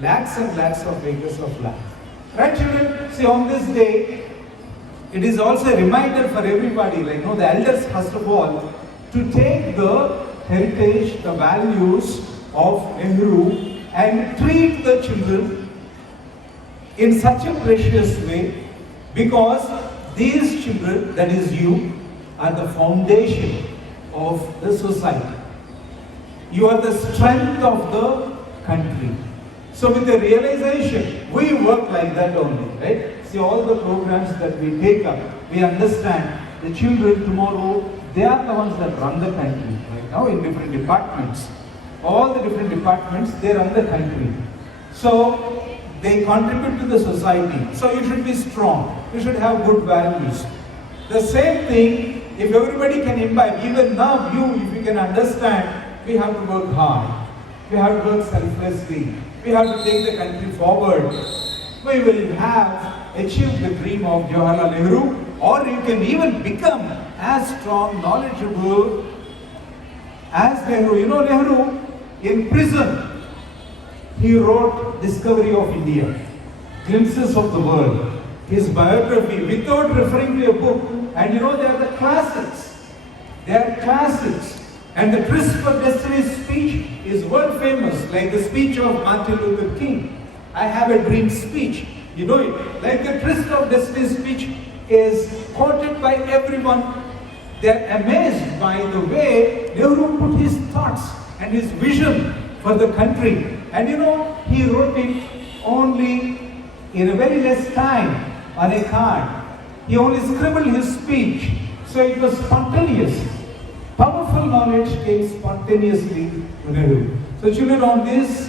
lakhs and lakhs of acres of land. Right, children? See, on this day, it is also a reminder for everybody, the elders first of all, to take the heritage, the values of Nehru and treat the children in such a precious way, because these children, that is you, are the foundation of the society. You are the strength of the country. So with the realization, we work like that only, right? See, all the programs that we take up, we understand the children tomorrow, they are the ones that run the country right now in different departments. All the different departments, they run the country. So they contribute to the society. So you should be strong. You should have good values. The same thing, if everybody can imbibe, even now if you can understand, we have to work hard. We have to work selflessly. We have to take the country forward. We will have achieved the dream of Jawaharlal Nehru, or you can even become as strong, knowledgeable as Nehru. Nehru, in prison, he wrote Discovery of India, Glimpses of the World, his biography, without referring to a book. And they are the classics. They are classics. And the Tryst for Destiny speech is world famous, like the speech of Martin Luther King. I have a dream speech. You know it. Like the Tryst of Destiny speech is quoted by everyone. They are amazed by the way Nehru put his thoughts and his vision for the country. And he wrote it only in a very less time on a card. He only scribbled his speech. So it was spontaneous. Powerful knowledge came spontaneously to Nehru. So children, on this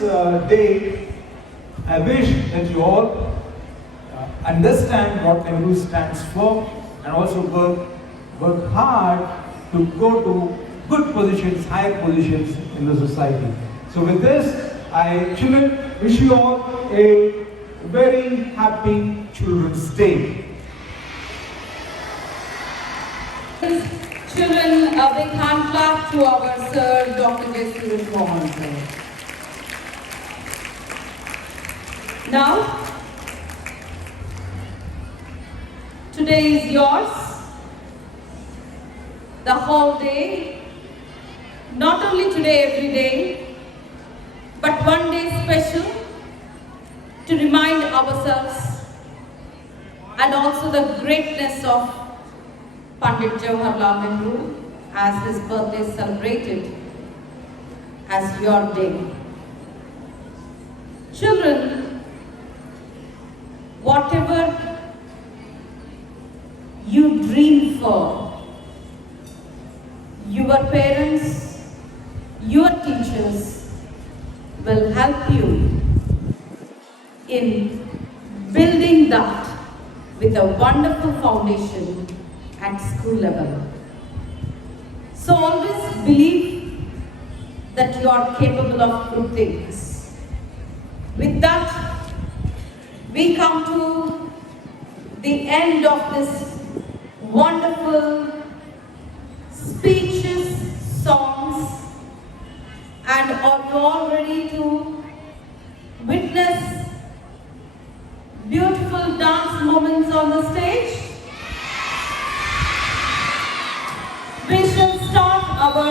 day, I wish that you all understand what Nehru stands for and also work hard to go to good positions, higher positions in the society. So with this, children, wish you all a very happy Children's Day. Children, a big hand clap to our sir, Dr. J. Suresh Mohan, sir. Now, today is yours. The whole day. Not only today, every day. but one day special to remind ourselves and also the greatness of Pandit Jawaharlal Nehru as his birthday is celebrated as your day. Children, whatever you dream for, your parents, your teachers will help you in building that with a wonderful foundation at school level. So always believe that you are capable of good things. With that, we come to the end of this wonderful speeches, songs, and are you all ready to witness beautiful dance moments on the stage? We shall start our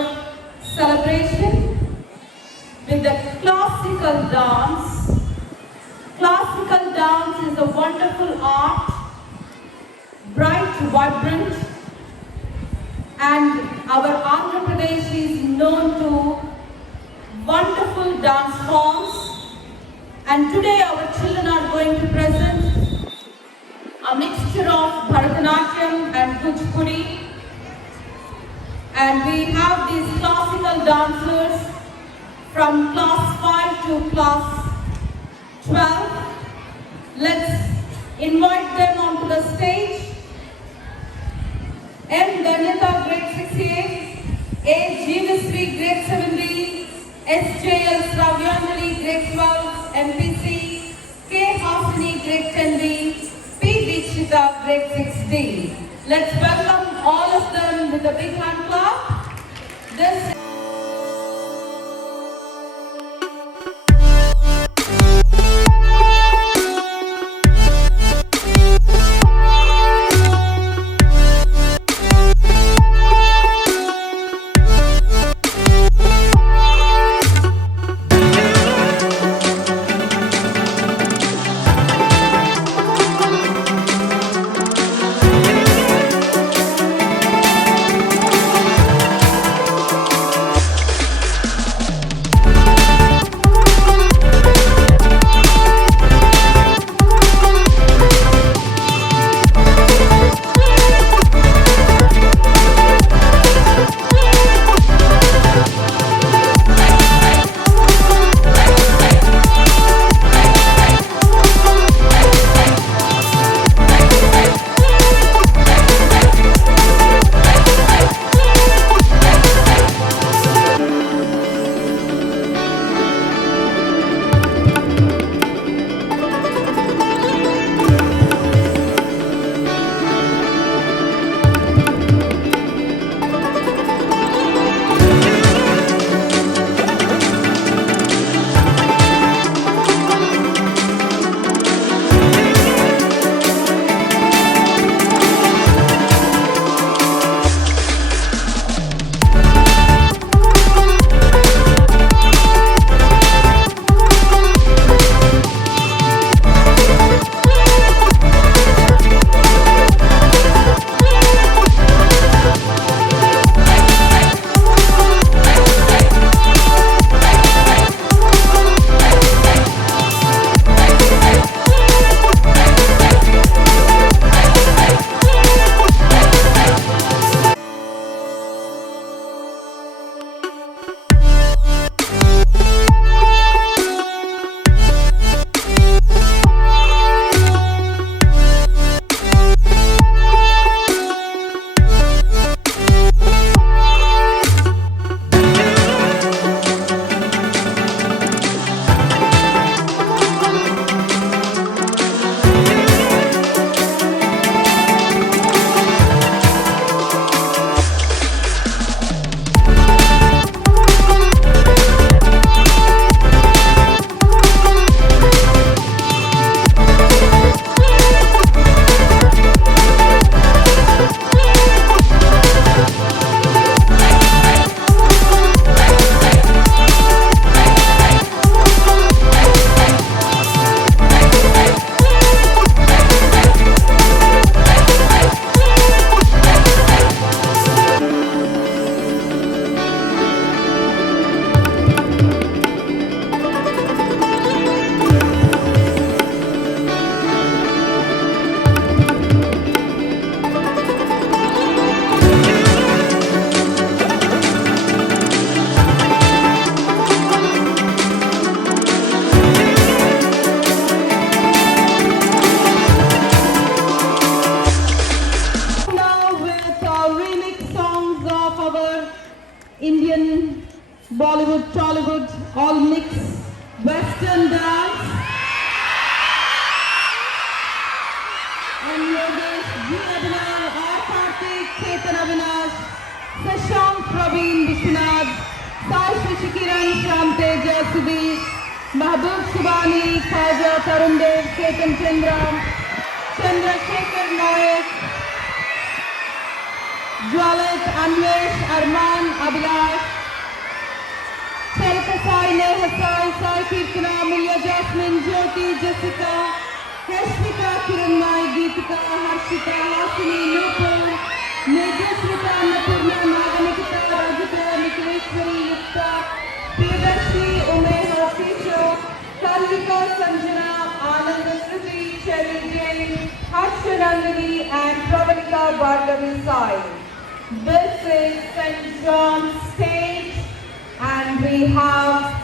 celebration with the classical dance. Classical dance is a wonderful art, bright, vibrant, and our Andhra Pradesh is known to wonderful dance forms. And today our children are going to present a mixture of Bharatanatyam and Kuchipudi. And we have these classical dancers from class 5 to class 12. Let's invite them onto the stage. M. Danyata, grade 6A, A. Jeevasri, grade 7B, SJL Sravyanjali, grade 12, MPC, K. Hasini, grade 10B, P. Dikshita, grade 6D. Let's welcome all of them with a big hand clap. This and Yogesh G. Abhinav, R. Karthik, Chetan Avinash, Sashank Praveen Vishwanath, Sai Shishikiran, Shyam Teja Sudhi, Mahbub Subhani, Khaja Tarun Dev, Chetan Chandra, Chandrasekhar Nayak, Jwalat Anvesh, Arman Abhilash, Charita Sai, Neha Sai, Sai Kirtana, Mulya Jasmine, Jyoti, Jessica, Hashmita, Kiranmai, Geetika, Harshita, Hasini, Nupur, Nijasrita, Napurna, Naganikita, Rajita, Nikileshwari, Yukta, Priyadarshi, Umeha, Tisho, Kalvika, Sanjana, Ananda Sruti, Cherry Jain, Harshanandini, and Pravanika Bhargavi Sai. This is St. John's Stage, and we have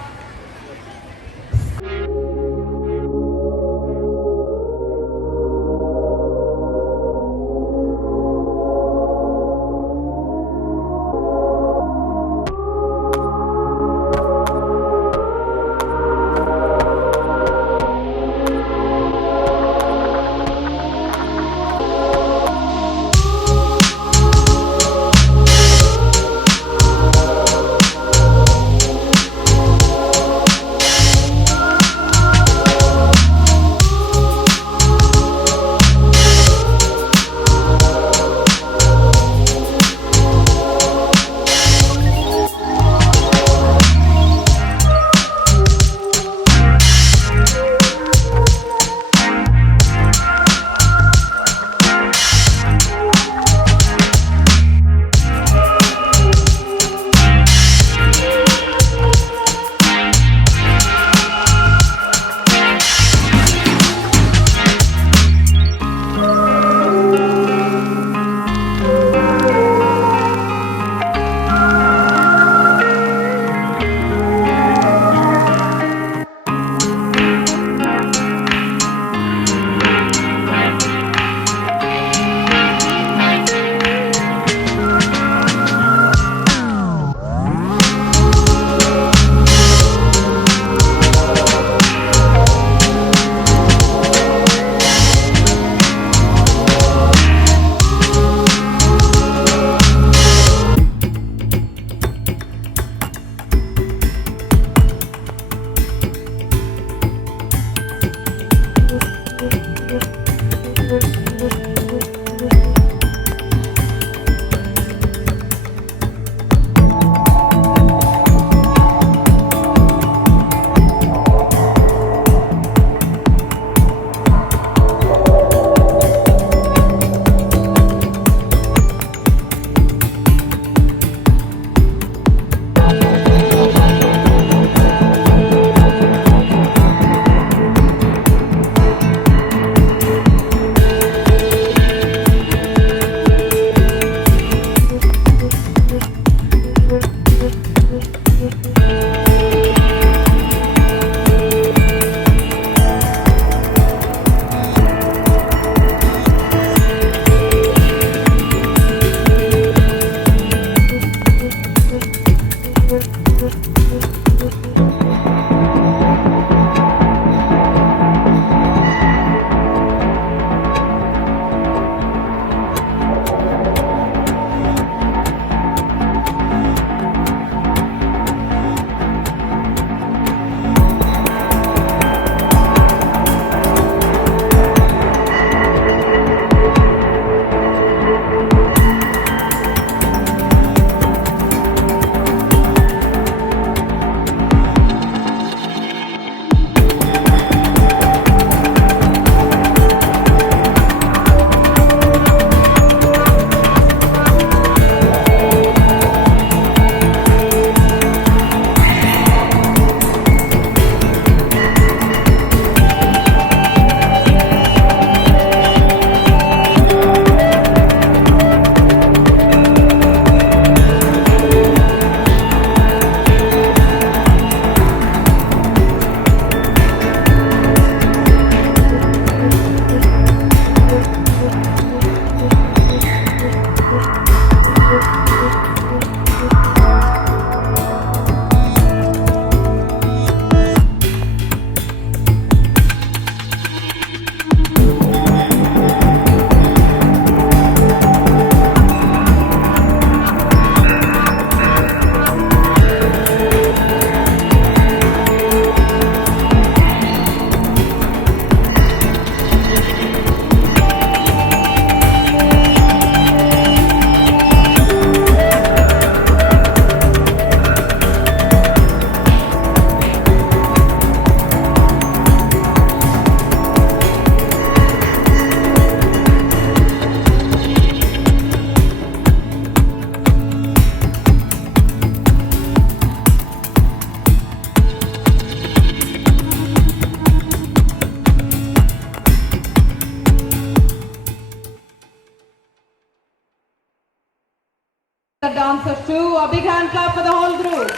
the dancers too. A big hand clap for the whole group.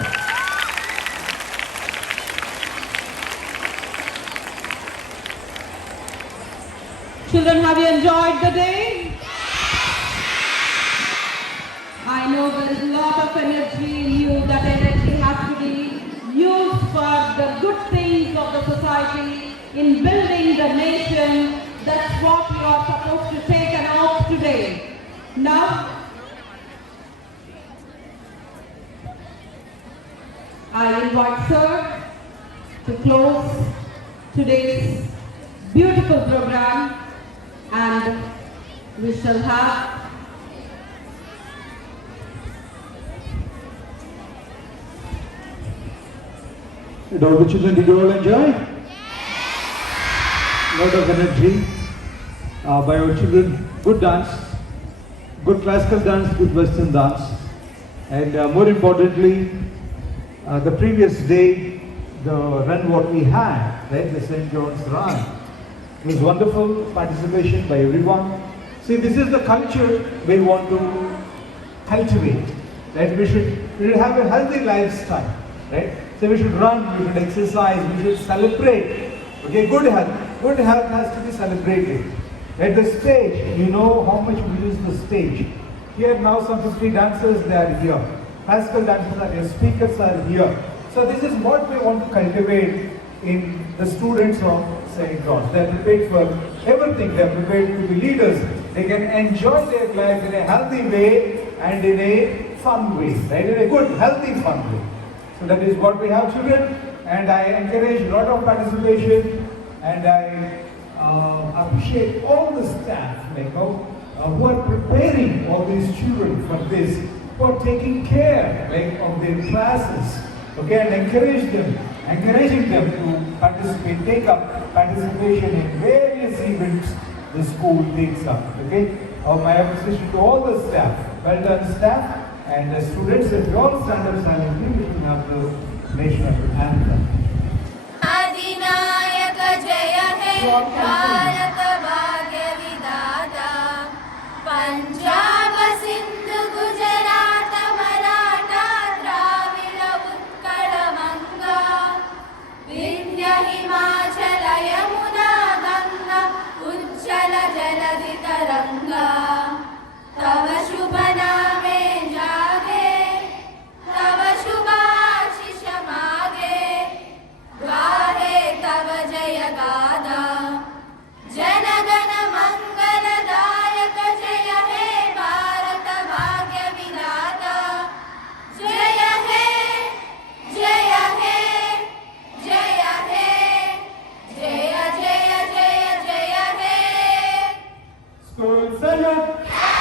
Children, have you enjoyed the day? I know there is a lot of energy in you. That energy has to be used for the good things of the society, in building the nation. That's what you are supposed to take an oath today. Now, I invite Sir to close today's beautiful program, and we shall have And all the children, did you all enjoy? Lot of energy by our children. Good dance, good classical dance, good western dance. And more importantly, the previous day, the run what we had, right, the St. John's run, was wonderful participation by everyone. See, this is the culture we want to cultivate, right? We should have a healthy lifestyle, right? So we should run, we should exercise, we should celebrate. Okay, good health. Good health has to be celebrated. At the stage, you know how much we use the stage. Here now some 50 dancers, they are here. Classical dancers are here, speakers are here. So this is what we want to cultivate in the students of St. John's. They are prepared for everything. They are prepared to be leaders. They can enjoy their life in a healthy way and in a fun way, right? In a good, healthy, fun way. So that is what we have, children, and I encourage a lot of participation, and I appreciate all the staff, who are preparing all these children for this, who are taking care, of their classes, okay, and encouraging them to participate, take up participation in various events the school takes up, okay. My appreciation to all the staff, well done staff. And the students, if you all stand up silently, we will have the national anthem. Adinayaka Jaya He Bharat Bhagya Vidata Punjab Sindhu Gujarat Maratha Dravida Utkala Vanga Vindhya Himachala Yamuna Ganga Ujjala Jaladi Taranga Tava Shubha Name Jage Tava Shubha Shisha Mage Gahe Tava Jaya Gada Jana Gana Mangala Dayaka Jaya He Bharat Bhagya Vidata Jaya He Jaya He Jaya He Jaya Jaya Jaya Jaya He School salute!